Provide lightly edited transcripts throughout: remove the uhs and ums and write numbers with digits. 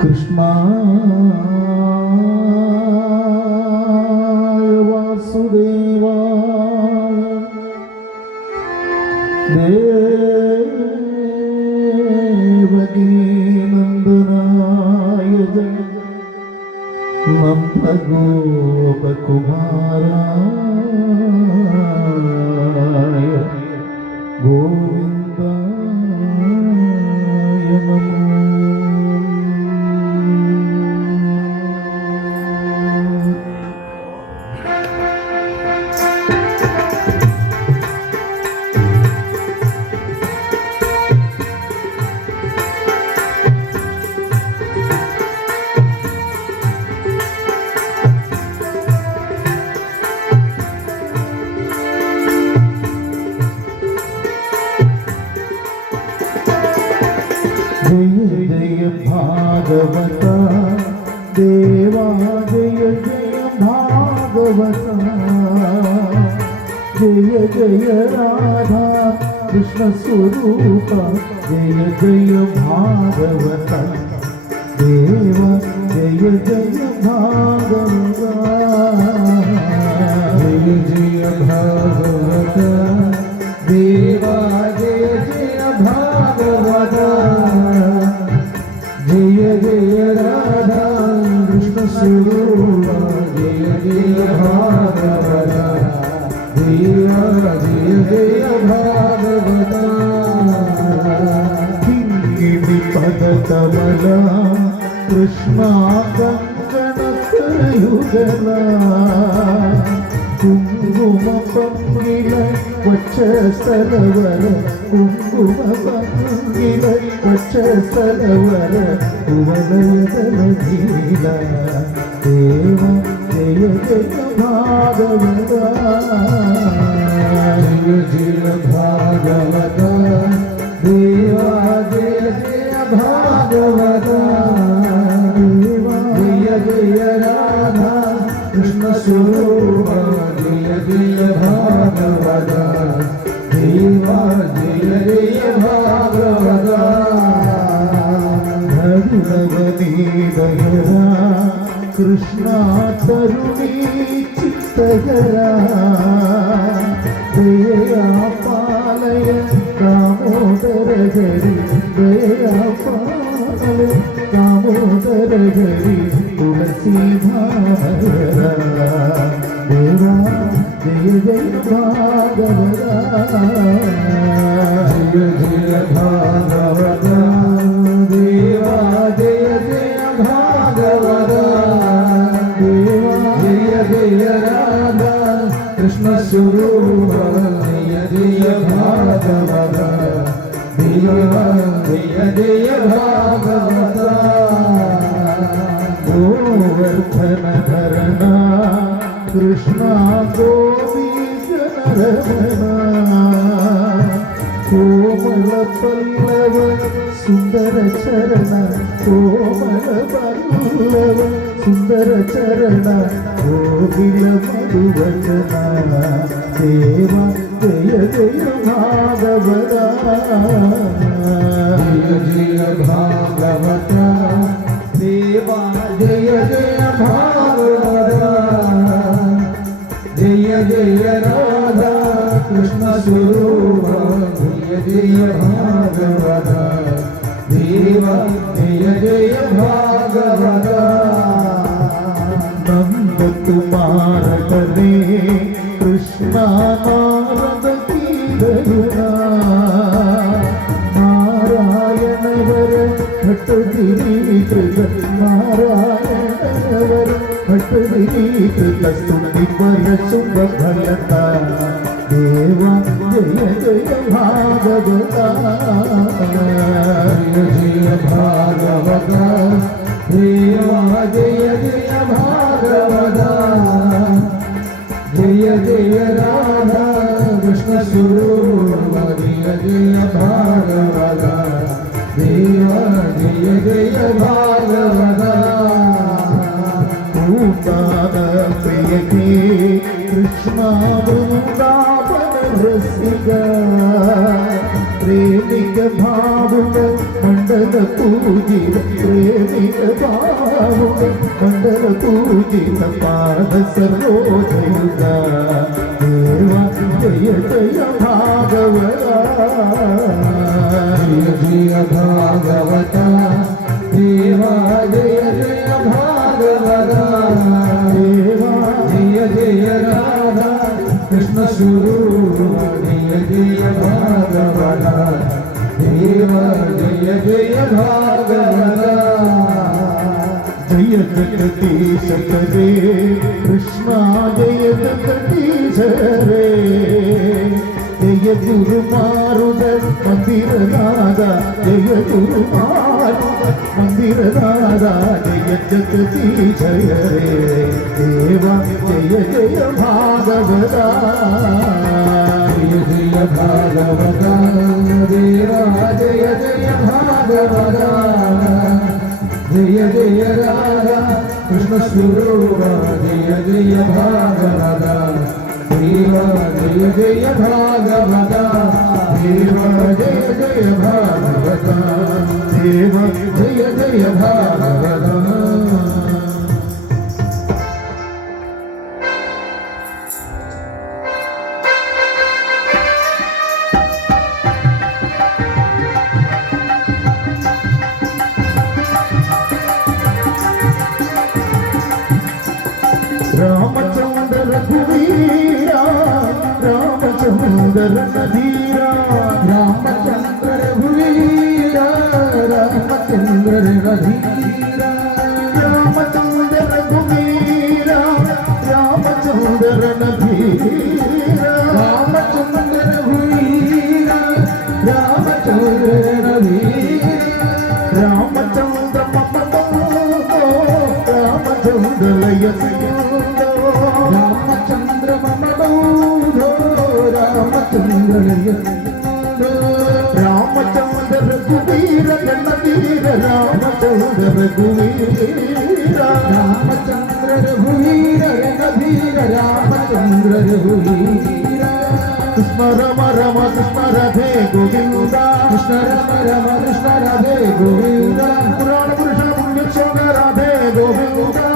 कृष्णाय वासुदेवाय देवकी नंदनाय नंदगोपकुमाराय गोविन्दाय नमः। जय जय भागवता देवा जय जय भागवता जय जय राधा कृष्ण स्वरूपा जय जय भागवता देवा जय जय भागवता जय जय भागवता देवा जय जय भागवता जय जय राधा कृष्ण स्वरूपा जय जय भागवता देवा जय जय भागवता किंगिणी पदकमला कृष्णा कंकणयुगला कुंकुम पंगिल वक्षस्थलवर कुंकुम पंगिल वक्षस्थलवर कुवलयदलधीला देव जय जय भागवता जय जय भागवता देवा जय जय भागवता देवा जय जय राधा कृष्ण स्वरूपा जय जय भागवता देवा जय जय भागवता भगवती दयरा कृष्णा तरुणी चित्तगरा दया पालय दामोदर हरि दया पालय दामोदर हरि तुलसी भावरा देवा जय जय भागवता जय जय भागवता देवा जय जय भागवता देवा जय जय राधा कृष्ण स्वरूपा जय जय भागवता देवा जय जय भागवता गोवर्धन धरणा कृष्णा गोपीजनरमणा कोमल पल्लव सुंदर चरण कोमल पल्लव सुंदर चरण गोविल मधुवचना देवा जय जय भागवता जय जय भागवता देवा जय जय भागवता जय जय राधा कृष्ण स्वरूपा जय जय भागवता देवा जय जय भागवता नंद कुमार करे कृष्णा नारद की करुणा नारायण वर भट्टगिरी कृत नारायण वर भट्टगिरी कृत स्तुति पर शुभ फलता देवा जय जय भागवता जय जय भागवता देवा जय जय भागवता जय जय राधा कृष्ण स्वरूपा जय जय भागवता देवा जय जय भागवता भूतान प्रिय के कृष्णा वृंदावन रसिका प्रेमिक भाव मंडल మండల పూజిత ప్రేమిక భావుడ మండల పూజిత పాద సరోజయుత దేవా జయ జయ భాగవత జయ జయ భాగవత దేవా జయ జయ భాగవత దేవా జయ జయ రాధా కృష్ణ స్వరూప జయ జయ భాగవత దేవా జయ జయ భాగవత జయ జగదీశ రే కృష్ణ జయ జగదీశ రే జయ గురు మారుద మందిర దాదా జయ గురు మారుద మందిర దాదా జయ జగదీశ రే దేవా జయ జయ భాగవత జయ జయ భాగవత దేవా జయ జయ భాగవత జయ జయ రాధా కృష్ణ స్వరూప జయ జయ భాగవత దేవా జయ జయ భాగవత దేవా జయ జయ భాగవత దేవా జయ జయ భాగవత रामचंद्र रघुवीरा रामचंद्र नदीरा रामचंद्र रघुवीरा रामचंद्र नदीरा रामचंद्र रघुवीरा रामचंद्र नदीरा रामचंद्र रघुवीरा रामचंद्र नदीरा रामचंद्र रामचंद्र लयसिया रामचंद्र ममदो रामचंद्र रामचंद्र रघुवीर गणवीर रामचंद्र रघुवीर रामचंद्र रघुवीर गणवीर रामचंद्र रघुवीर कृष्ण रम रम कृष्ण राधे गोविंदा कृष्ण रम रम कृष्ण राधे गोविंदा पुराण पुरुष पुण्य शोक राधे गोविंदा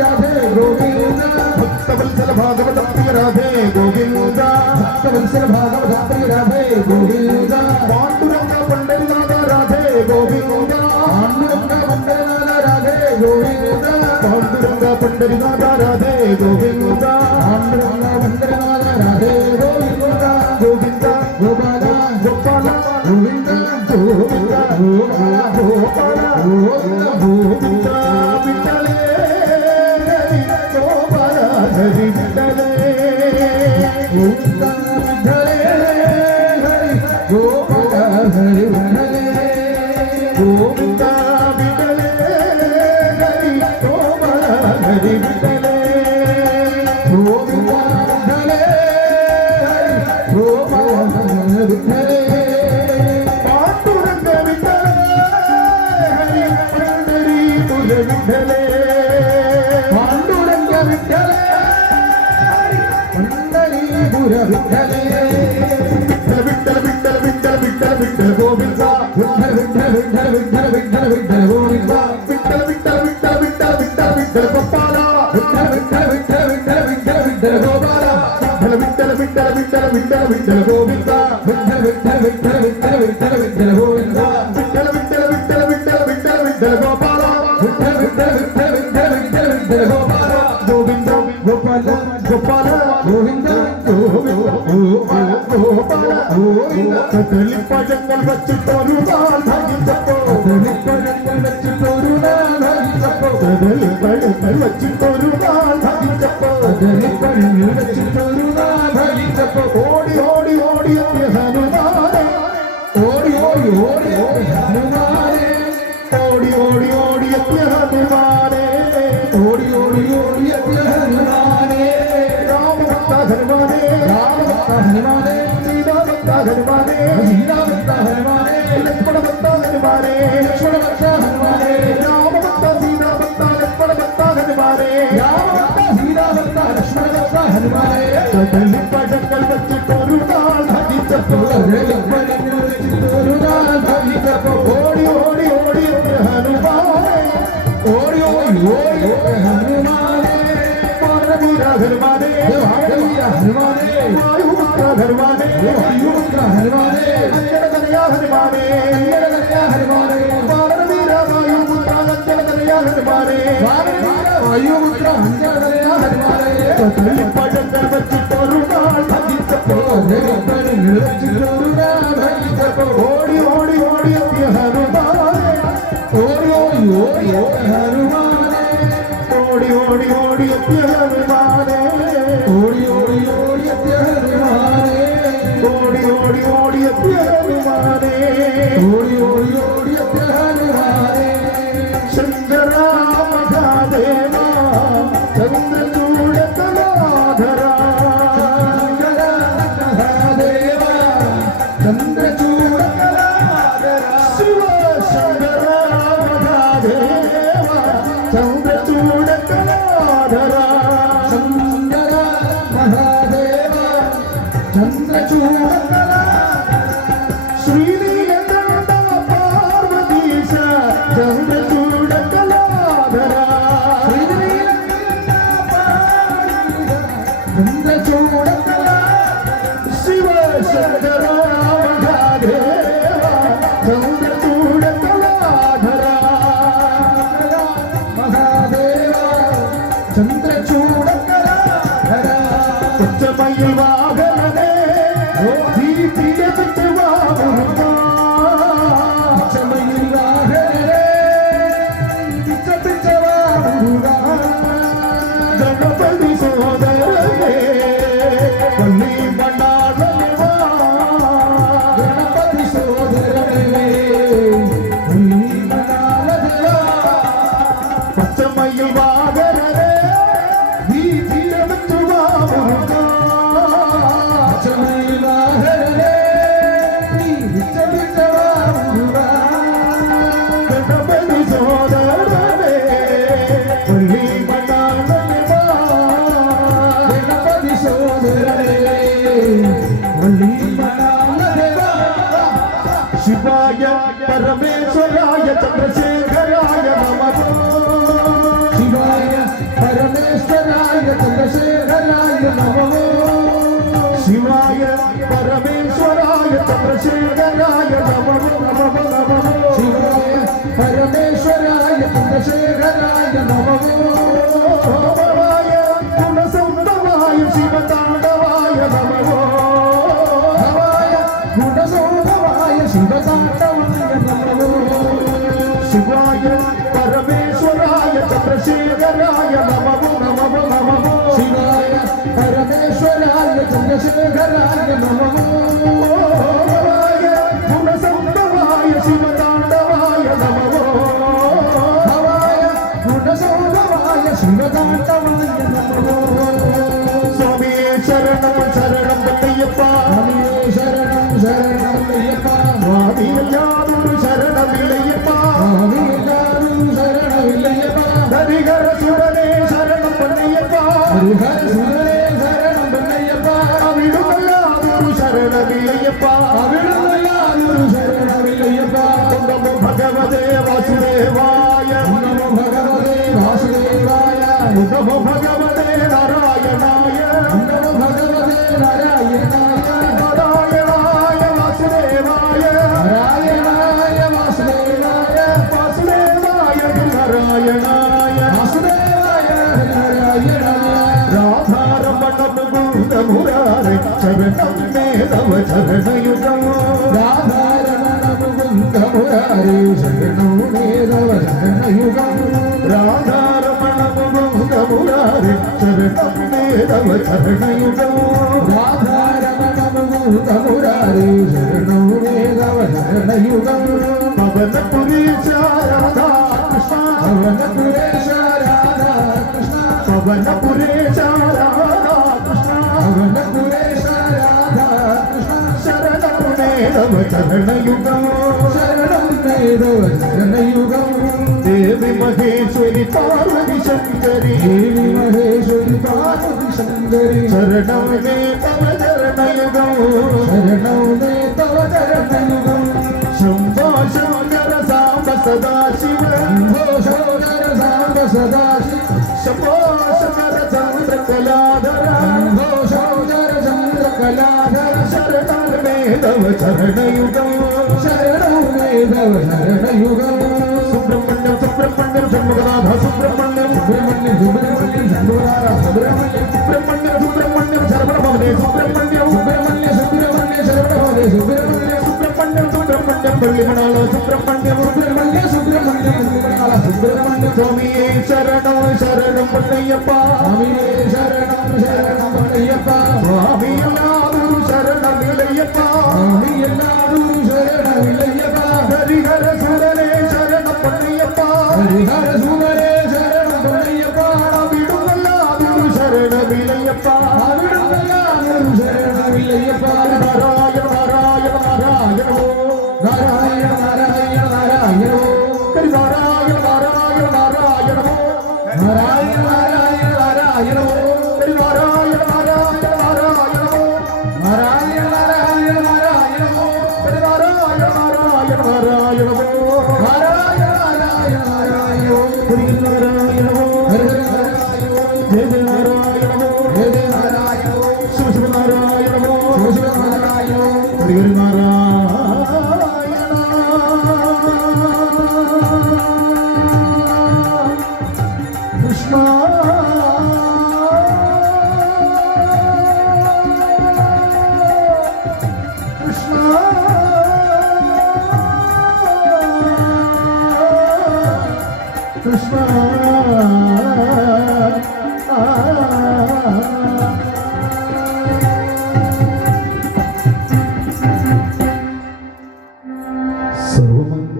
राधे गोविंदा भक्तवत्सल भागवत प्रिय राधे गोविंदा भक्तवत्सल भागवत प्रिय राधे गोविंदा पांडुरंग पंडरीनाथ राधे गोविंदा पांडुरंग पंडरीनाथ राधे गोविंदा पांडुरंग पंडरीनाथ राधे गोविंदा पांडुरंग पंडरीनाथ राधे गोविंदा गोविंदा गोपाला गोपाला गोविंदा गोविंदा गोपाला गोपाला गोविंदा गोविंदा विठले गोपाला हरि विठले गोविंदा विठले हरि गोपाला हरि विठले गोविंदा विठले हरि गोपाला हरि विठले गोविंदा विठले हरि गोपाला हरि विठले पांडुरंग विठले हरि पंढरीपुर विठले पांडुरंग विठले पंढरीपुर विठले विठल विठल विठल विठल विठल गोविंदा विठल विठल विठल विठल विठल विठल गोविंदा विठल विठल विठल विठल विठल विठल गोपाला विठल विठल विठल विठल विठल विठल गोपाला विठल विठल विठल विठल विठल गोविंदा विठल विठल विठल विठल विठल विठल गोविंदा विठल विठल विठल विठल विठल विठल गोपाला विठल विठल विठल विठल विठल विठल गोपाला गोविंदा गोपाला गोपाला गोविंदा गोपाला गोपाला गोविंदा कदली पजंगल बच्चे तोरुना भागी चप्पो कदली पजंगल बच्चे तोरुना भागी चप्पो कदली पजंगल बच्चे तोरुना भागी चप्पो कदली पजंगल बच्चे तोरुना भागी चप्पो OD OD OD OD हनुमाने OD OD OD OD हनुमाने OD OD OD हनुमाने OD OD OD हनुमाने Ram भक्त हनुमाने राम भक्त हनुमाने सीता भक्त हनुमाने सीता भक्त हनुमाने लक्ष्मण भक्त हनुमाने लक्ष्मण भक्त हनुमाने राम भक्त सीता भक्त लक्ष्मण भक्त हनुमाने राम भक्त सीता भक्त लक्ष्मण भक्त हनुमाने कदली पजंगल बच्चे तोरुना भागी चप्पो कदली पजंगल बच्चे तोरुना भागी चप्पो हनुमाने हनुमाने वायुपुत्र हनुमाने वायुपुत्र हनुमाने अंजनतनया हनुमाने हनुमाने वानरवीर वायुपुत्र अंजनतनया हनुमाने वायुपुत्र अंजनतनया हनुमाने पटंतर वच्चिट्टोरुगा भजिच्चप्पो निर्वच्चिट्टोरुगा भजिच्चप्पो ओडी ओडी ओडी अत्य हनुमाने OD OD OD हनुमाने OD OD OD अत्य हनुमाने ओडी ओडी ओडी अत्य हनुमाने ओडी ओडी ओडी अत्य हनुमाने ओडी ओडी ओडी अत्य हनुमाने शंकरा महादेवा चंद्रचूड़ कलाधरा शंकरा महादेवा चंद्रचूड़ कलाधरा शिव शंकरा महादेवा चंद्रचूड़ कलाधरा शंकरा महादेवा चंद्रचूड़ श्रीनीलकंठ पार्वतीश चंद्रचूड़ कलाधरा चंद्रचूड़ शिव शंकर महादेवा चंद्रचूड़ कलाधरा महादेवा चंद्रचूड़ कलाधरा उच्चमयी वाहनने दीप्तिय चित्तवाहना उच्चमयी वाहनने चित्तवाहना गणपति सोदरने वल्ली मंडालवा गणपति सोदरने वल्ली मंडालवा पच्चमयी वागरने दीप्तिय चित्तवाहना पच्चमयी वागरने दीप्तिय चित्तवाहना गणपति सोदरने वल्ली शिवाय परमेश्वराय चंद्रशेखराय नमः शिवाय परमेश्वराय चंद्रशेखराय नमः शिवाय परमेश्वराय चंद्रशेखराय नमः नमः नमः शिवाय परमेश्वराय चंद्रशेखराय नमः भवाय गुणसंभवाय शिवतांडवाय नमः भवाय गुणसंभवाय शिवतांडवाय नमः शिवाय परमेश्वराय चंद्रशेखराय नमः नमः नमः शिवाय परमेश्वराय चंद्रशेखराय नमः भवाय गुणसंभवाय शिवतांडवाय नमः भवाय गुणसंभवाय शिवतांडवाय नमः स्वामी शरणं शरणं बल्लयप्पा स्वामी शरणं शरणं बल्लयप्पा स्वामी यादुरु शरणं बल्लयप्पा स्वामी यादुरु शरणं बल्लयप्पा हरिहर सुरने शरणं बल्लयप्पा हरिहर सुरने शरणं बल्लयप्पा अविडुमल्लादुरु शरणं बल्लयप्पा अविडुमल्लादुरु शरणं बल्लयप्पा नमो भगवते वासुदेवाय नमो भगवते वासुदेवाय नमो भगवते नारायणाय नमो भगवते नारायणाय नारायणाय वासुदेवाय नारायणाय वासुदेवाय वासुदेवाय नारायणाय वासुदेवाय नारायणाय राधारमण मुकुन्द मुरारे शरणं मे तव चरणयुगं राधारमण मुकुन्द मुरारे शरणं मे तव चरणयुगं राधारमण मुकुन्द मुरारे शरणं मे तव चरणयुगं राधारमण मुकुन्द मुरारे शरणं मे तव चरणयुगं पवनपुरीश राधा कृष्ण पवनपुरीश राधा कृष्ण पवनपुरीश राधा कृष्ण पवनपुरीश राधा कृष्ण शरणं मे तव चरणयुगं शरणं मे तव चरणयुगं देवी महेश्वरी पार्वती शंकरी देवी महेश्वरी पार्वती शंकरी शरणं मे तव चरणयुगं शरणं मे तव चरणयुगं शंभो शंकर सांब सदाशिव शंभो शंकर सांब सदाशिव शंभो शंकर चंद्रकला തവ ശരണയുഗം ശരണൗ ശരണയുഗം സുബ്രഹ്മണ്യം സുബ്രഹ്മണ്യം ഷൺമുഖനാഥ സുബ്രഹ്മണ്യം സുബ്രഹ്മണ്യം സുബ്രഹ്മണ്യം ഷൺമുഖനാഥ സുബ്രഹ്മണ്യം സുബ്രഹ്മണ്യം സുബ്രഹ്മണ്യം ശരവണഭവനേ സുബ്രഹ്മണ്യം സുബ്രഹ്മണ്യം സുബ്രഹ്മണ്യം ശരവണഭവനേ സുബ്രഹ്മണ്യം സുബ്രഹ്മണ്യം സുബ്രഹ്മണ്യം പള്ളിമണാള സുബ്രഹ്മണ്യം സുബ്രഹ്മണ്യം സുബ്രഹ്മണ്യം പള്ളിമണാള സുബ്രഹ്മണ്യം സ്വാമിയേ ശരണം ശരണം പൊന്നയ്യപ്പ സ്വാമിയേ ശരണം ശരണം പൊന്നയ്യപ്പ സ്വാമിയല്ലാതൊരു ശരണമില്ലയ്യപ്പ സ്വാമിയല്ലാതൊരു ശരണമില്ലയ്യപ്പ ഹരിഹര സുരനേ ശരണം പൊന്നയ്യപ്പ ഹരിഹര സുരനേ ശരണം പൊന്നയ്യപ്പ അവിടുന്നല്ലാതൊരു ശരണമില്ലയ്യപ്പ അവിടുന്നല്ലാതൊരു ശരണമില്ലയ്യപ്പ നാരായണ നാരായണ നാരായണോ നാരായണ നാരായണ നാരായണോ നാരായണ നാരായണ നാരായണോ നാരായണ നാരായണ നാരായണോ നാരായണ നാരായണ നാരായണോ നാരായണ നാരായണ നാരായണോ നാരായണ നാരായണ നാരായണോ നാരായണ നാരായണ നാരായണോ ഹരി നാരായണോ ഹരി നാരായണോ ജയ നാരായണോ ജയ നാരായണോ ശിവ ശിവ നാരായണോ ശിവ ശിവ നാരായണോ ഹരി ഹരി കൃഷ്ണ കൃഷ്ണ കൃഷ്ണ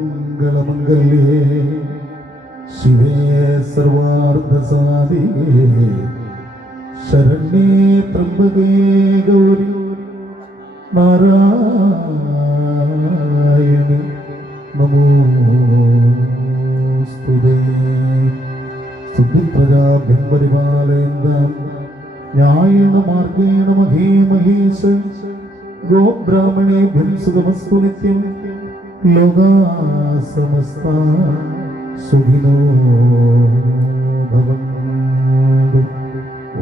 സർവമംഗളമംഗല്യേ ശിവേ സർവാർദ്ധസാധികേ ശരണ്യേ ത്രംബകേ ഗൗരി നാരായണി നമോസ്തുതേ സ്തുതിപ്രജാഭ്യം പരിപാലയന്താം ന്യായേന മാർഗേണ മഹേ മഹേശ ഗോബ്രാഹ്മണേഭ്യം സുഖമസ്തു നിത്യം ലോകാ സമസ്താ സുഖിനോ ഭവന്തു.